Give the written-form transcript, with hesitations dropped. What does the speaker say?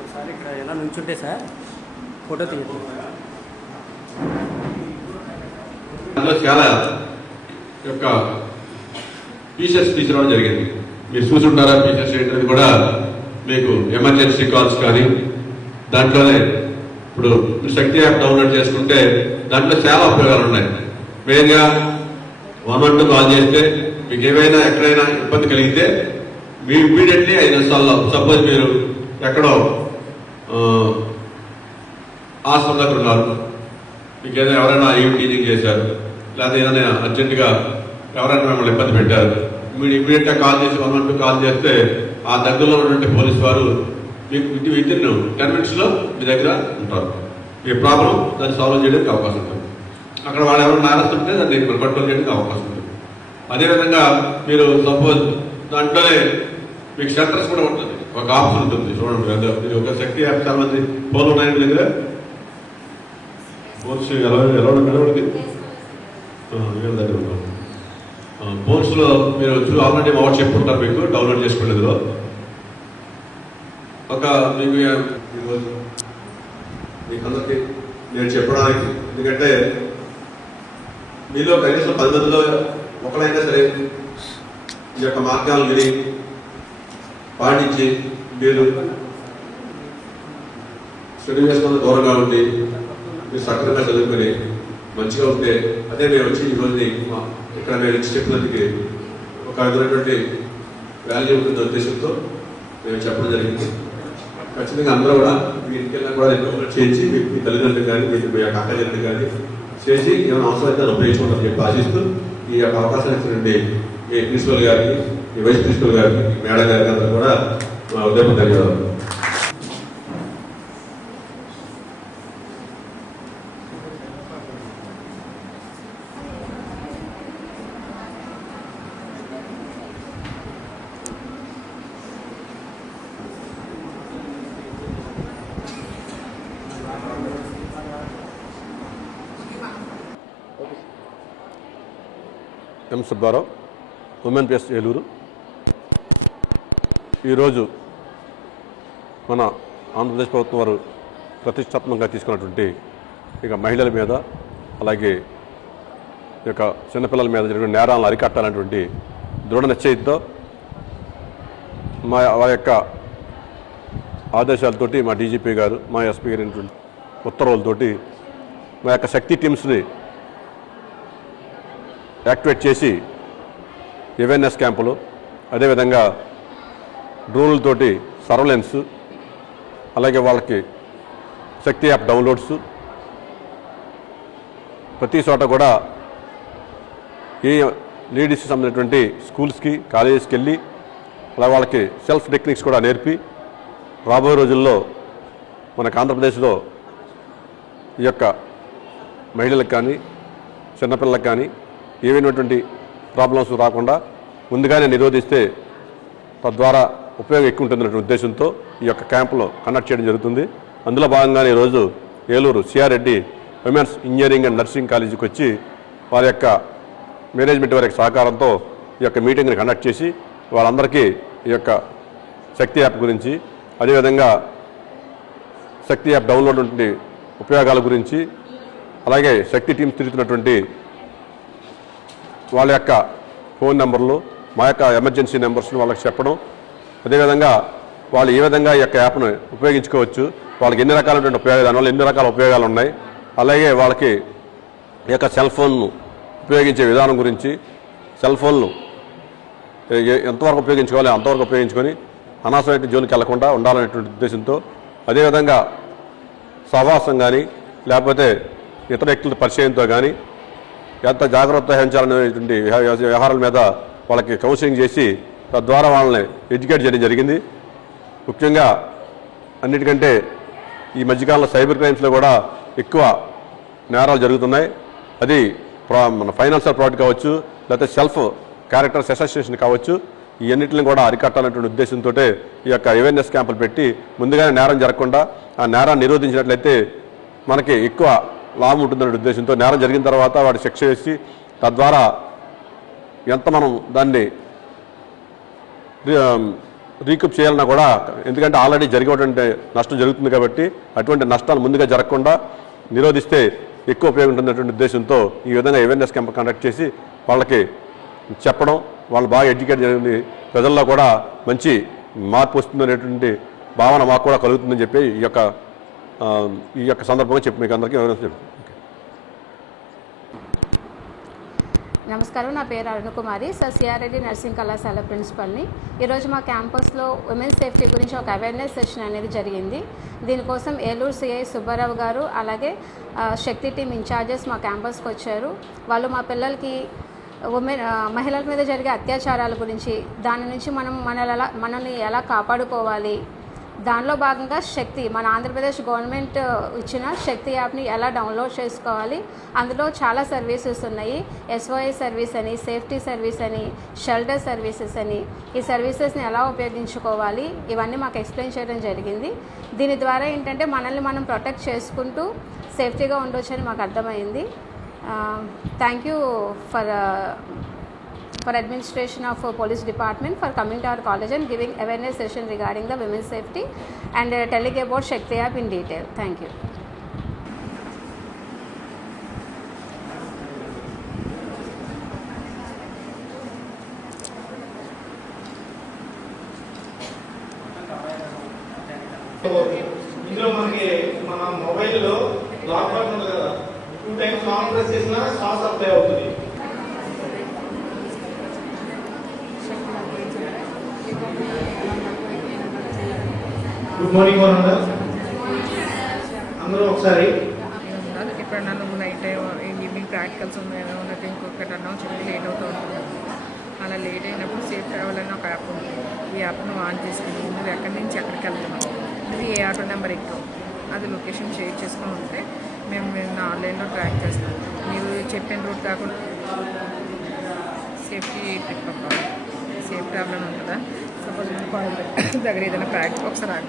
ఒకసారి ఇక్కడ ఎలా నుంచుంటే సార్ ఫోటో తీయండి. అందులో చాలా యొక్క ఫీచర్స్ తీసుకురావడం జరిగింది. మీరు చూసుంటారా ఫీచర్స్ ఏంటనేది కూడా మీకు ఎమర్జెన్సీ కాల్స్ కానీ దాంట్లోనే ఇప్పుడు శక్తి యాప్ డౌన్లోడ్ చేసుకుంటే దాంట్లో చాలా ఉపయోగాలు ఉన్నాయి. మెయిన్గా 112 కాల్ చేస్తే మీకు ఏమైనా ఎక్కడైనా ఇబ్బంది కలిగితే మీ ఇమ్మీడియట్లీ 5 నిమిషాల్లో సపోజ్ మీరు ఎక్కడో హాస్పిటల్ దగ్గర ఉన్నారు, మీకు ఏదైనా ఎవరైనా టీచింగ్ చేశారు లేదా ఏదైనా అర్జెంటుగా ఎవరైనా మిమ్మల్ని ఇబ్బంది పెట్టారు, మీరు ఇమ్మీడియట్గా కాల్ చేసి 112 కాల్ చేస్తే ఆ దగ్గరలో ఉన్నటువంటి పోలీసు వారు మీకు విత్ ఇన్ 10 minutesలో మీ దగ్గర ఉంటారు. మీ ప్రాబ్లం దాన్ని సాల్వ్ చేయడానికి అవకాశం ఉంటుంది. అక్కడ వాళ్ళు ఎవరైనా నేరస్తుంటే దాన్ని కంట్రోల్ చేయడానికి అవకాశం ఉంటుంది. అదేవిధంగా మీరు సపోజ్ దాంట్లోనే మీకు షెల్టర్స్ కూడా ఉంటుంది, ఒక ఆప్షన్ ఉంటుంది. చూడండి, మీరు ఒక శక్తి యాప్ చాలా మంది ఫోన్లు ఉన్నాయి మీ దగ్గర. ఫోన్స్ ఎలా నిలబడింది దగ్గర ఉంటాం. ఫోన్స్లో మీరు ఆల్రెడీ మా వాట్సాప్ చెప్పుకుంటారు, మీకు డౌన్లోడ్ చేసుకునేదిలో ఒక మీకు అందరికీ నేను చెప్పడానికి. ఎందుకంటే మీలో కనీసం 10 మందిలో ఒకరైనా సరే ఈ యొక్క మార్గాలు విని పాటించి మీరు స్టడీ చేసుకున్న దూరంగా ఉండి మీరు సక్రమంగా చదువుకొని మంచిగా ఉంటే అదే మేము వచ్చి ఈ రోజుని ఇక్కడ మేము చెప్పినందుకు ఒక విధమైనటువంటి వాల్యూ ఉంటుంది ఉద్దేశంతో మేము చెప్పడం జరిగింది. ఖచ్చితంగా అందరూ కూడా మీ ఇంటికెళ్ళినా కూడా డౌన్లోడ్ చేయించి మీ తల్లిదండ్రులు కానీ మీ యొక్క అక్క చెల్లి కానీ చేసి ఏమైనా అవసరం అయితే అది ఉపయోగించుకుంటారని చెప్పి ఆశిస్తూ ఈ యొక్క అవకాశం ఇచ్చినటువంటి ఈ ప్రిన్సిపల్ గారికి, ఈ వైస్ ప్రిన్సిపల్ గారికి, మేడం గారికి అందరూ కూడా మా ఉదయం ధన్యవాదాలు. ఎం సుబ్బారావు, ఉమెన్ ప్లస్ ఏలూరు. ఈరోజు మన ఆంధ్రప్రదేశ్ ప్రభుత్వం వారు ప్రతిష్టాత్మకంగా తీసుకున్నటువంటి ఇక మహిళల మీద అలాగే ఈ యొక్క చిన్నపిల్లల మీద జరిగిన నేరాలను అరికట్టాలనేటువంటి దృఢ నిశ్చయంతో వారి యొక్క ఆదేశాలతోటి మా డీజీపీ గారు, మా ఎస్పీ గారి ఉత్తర్వులతోటి మా యొక్క శక్తి టీమ్స్ని యాక్టివేట్ చేసి అవేర్నెస్ క్యాంపులు, అదేవిధంగా డ్రోన్లతోటి సర్వలెన్స్, అలాగే వాళ్ళకి శక్తి యాప్ డౌన్లోడ్స్ ప్రతి చోట కూడా ఏ లేడీస్కి సంబంధించినటువంటి స్కూల్స్కి, కాలేజెస్కి వెళ్ళి అలాగే వాళ్ళకి సెల్ఫ్ టెక్నిక్స్ కూడా నేర్పి రాబోయే రోజుల్లో మనకు ఆంధ్రప్రదేశ్లో ఈ యొక్క మహిళలకు కానీ చిన్నపిల్లలకు కానీ ఏమైనటువంటి ప్రాబ్లమ్స్ రాకుండా ముందుగానే నిరోధిస్తే తద్వారా ఉపయోగం ఎక్కువ ఉంటుందనే ఉద్దేశంతో ఈ యొక్క క్యాంపులో కండక్ట్ చేయడం జరుగుతుంది. అందులో భాగంగానే ఈరోజు Eluru CR Reddy women's engineering and nursing కాలేజీకి వచ్చి వారి యొక్క మేనేజ్మెంట్ వారి సహకారంతో ఈ యొక్క మీటింగ్ని కండక్ట్ చేసి వాళ్ళందరికీ ఈ యొక్క శక్తి యాప్ గురించి, అదేవిధంగా శక్తి యాప్ డౌన్లోడ్ ఉండే ఉపయోగాల గురించి, అలాగే శక్తి టీమ్స్ తిరుగుతున్నటువంటి వాళ్ళ యొక్క ఫోన్ నెంబర్లు, మా యొక్క ఎమర్జెన్సీ నెంబర్స్ని వాళ్ళకి చెప్పడం, అదేవిధంగా వాళ్ళు ఏ విధంగా ఈ యొక్క యాప్ను ఉపయోగించుకోవచ్చు, వాళ్ళకి ఎన్ని రకాలైనటువంటి ఉపయోగాలు, దానివల్ల ఎన్ని రకాల ఉపయోగాలు ఉన్నాయి, అలాగే వాళ్ళకి ఈ యొక్క సెల్ ఫోన్ను ఉపయోగించే విధానం గురించి, సెల్ ఫోన్ను ఎంతవరకు ఉపయోగించుకోవాలి అంతవరకు ఉపయోగించుకొని అనవసరమైన జోలికి వెళ్లకుండా ఉండాలనేటువంటి ఉద్దేశంతో, అదేవిధంగా సహవాసం కానీ లేకపోతే ఇతర వ్యక్తుల పరిచయంతో కానీ ఎంత జాగ్రత్త వహించాలనేటువంటి వ్యవహారాల మీద వాళ్ళకి కౌన్సిలింగ్ చేసి తద్వారా వాళ్ళని ఎడ్యుకేట్ చేయడం జరిగింది. ముఖ్యంగా అన్నిటికంటే ఈ మధ్యకాలంలో సైబర్ క్రైమ్స్లో కూడా ఎక్కువ నేరాలు జరుగుతున్నాయి. అది మన ఫైనాన్షియల్ ఫ్రాడ్ కావచ్చు, లేకపోతే సెల్ఫ్ క్యారెక్టర్స్ అసోసియేషన్ కావచ్చు, ఈ అన్నింటిని కూడా అరికట్టాలనేటువంటి ఉద్దేశంతో ఈ యొక్క అవేర్నెస్ క్యాంపులు పెట్టి ముందుగానే నేరం జరగకుండా ఆ నేరాన్ని నిరోధించినట్లయితే మనకి ఎక్కువ లాభం ఉంటుందనే ఉద్దేశంతో నేరం జరిగిన తర్వాత వాటి శిక్ష వేసి తద్వారా ఎంత మనం దాన్ని రీకూప్ చేయాలన్నా కూడా, ఎందుకంటే ఆల్రెడీ జరిగేటువంటి నష్టం జరుగుతుంది కాబట్టి అటువంటి నష్టాలు ముందుగా జరగకుండా నిరోధిస్తే ఎక్కువ ఉపయోగం ఉంటున్నటువంటి ఉద్దేశంతో ఈ విధంగా అవేర్నెస్ క్యాంప్ కండక్ట్ చేసి వాళ్ళకి చెప్పడం, వాళ్ళు బాగా ఎడ్యుకేట్ జరిగింది, ప్రజల్లో కూడా మంచి మార్పు వస్తుంది అనేటువంటి భావన మాకు కూడా కలుగుతుందని చెప్పి ఈ యొక్క సందర్భంగా చెప్పి మీకు అందరికీ వివరించి చెప్పి. నమస్కారం, నా పేరు అరుణకుమారి, సిఆర్ఐడి నర్సింగ్ కళాశాల ప్రిన్సిపల్ని. ఈరోజు మా క్యాంపస్లో ఉమెన్ సేఫ్టీ గురించి ఒక అవేర్నెస్ సెషన్ అనేది జరిగింది. దీనికోసం ఏలూరు సిఐ సుబ్బారావు గారు అలాగే శక్తి టీమ్ ఇన్ఛార్జెస్ మా క్యాంపస్కి వచ్చారు. వాళ్ళు మా పిల్లలకి మహిళల మీద జరిగే అత్యాచారాల గురించి, దాని నుంచి మనల్ని ఎలా కాపాడుకోవాలి, దానిలో భాగంగా శక్తి, మన ఆంధ్రప్రదేశ్ గవర్నమెంట్ ఇచ్చిన శక్తి యాప్ని ఎలా డౌన్లోడ్ చేసుకోవాలి, అందులో చాలా సర్వీసెస్ ఉన్నాయి. SOS సర్వీస్ అని, సేఫ్టీ సర్వీస్ అని, షెల్టర్ సర్వీసెస్ అని, ఈ సర్వీసెస్ని ఎలా ఉపయోగించుకోవాలి ఇవన్నీ మాకు ఎక్స్ప్లెయిన్ చేయడం జరిగింది. దీని ద్వారా ఏంటంటే మనల్ని మనం ప్రొటెక్ట్ చేసుకుంటూ సేఫ్టీగా ఉండొచ్చని మాకు అర్థమైంది. Thank you for administration of police department for coming to our college and giving awareness session regarding the women's safety and telling about Shakti app in detail. Thank you. ఇందులో మనకి మన మొబైల్లో లాక్ బటన్ ఉంది కదా, 2 times long press చేసినా శ్వాస apply అవుతుంది. Good morning అందరూ ఒకసారి. ఎప్పుడన్నా నువ్వు నైట్ ఈవినింగ్ ప్రాక్టికల్స్ ఉన్నాయో లేకపోతే ఇంకొకటన్నా చెప్పి లేట్ అవుతూ ఉంటుంది. అలా లేట్ అయినప్పుడు సేఫ్ ట్రావెల్ అని ఒక యాప్ ఉంది. ఈ యాప్ నువ్వు ఆన్ చేసుకుని నువ్వు ఎక్కడి నుంచి ఎక్కడికి వెళ్తున్నావు, నువ్వు ఏ ఆటో నెంబర్ ఎక్కువ, అది లొకేషన్ షేర్ చేసుకుని ఉంటే మేము ఆన్లైన్లో ట్రాక్ చేస్తాం. నీవు చెప్పిన రూట్ కాకుండా సేఫ్టీ ట్రిప్ అవ్వాలి, సేఫ్ ట్రావెల్ అని ఉంటుందా. సపోజ్ కాలేజ్ దగ్గర ఏదైనా ప్రాక్టీస్ ఒకసారి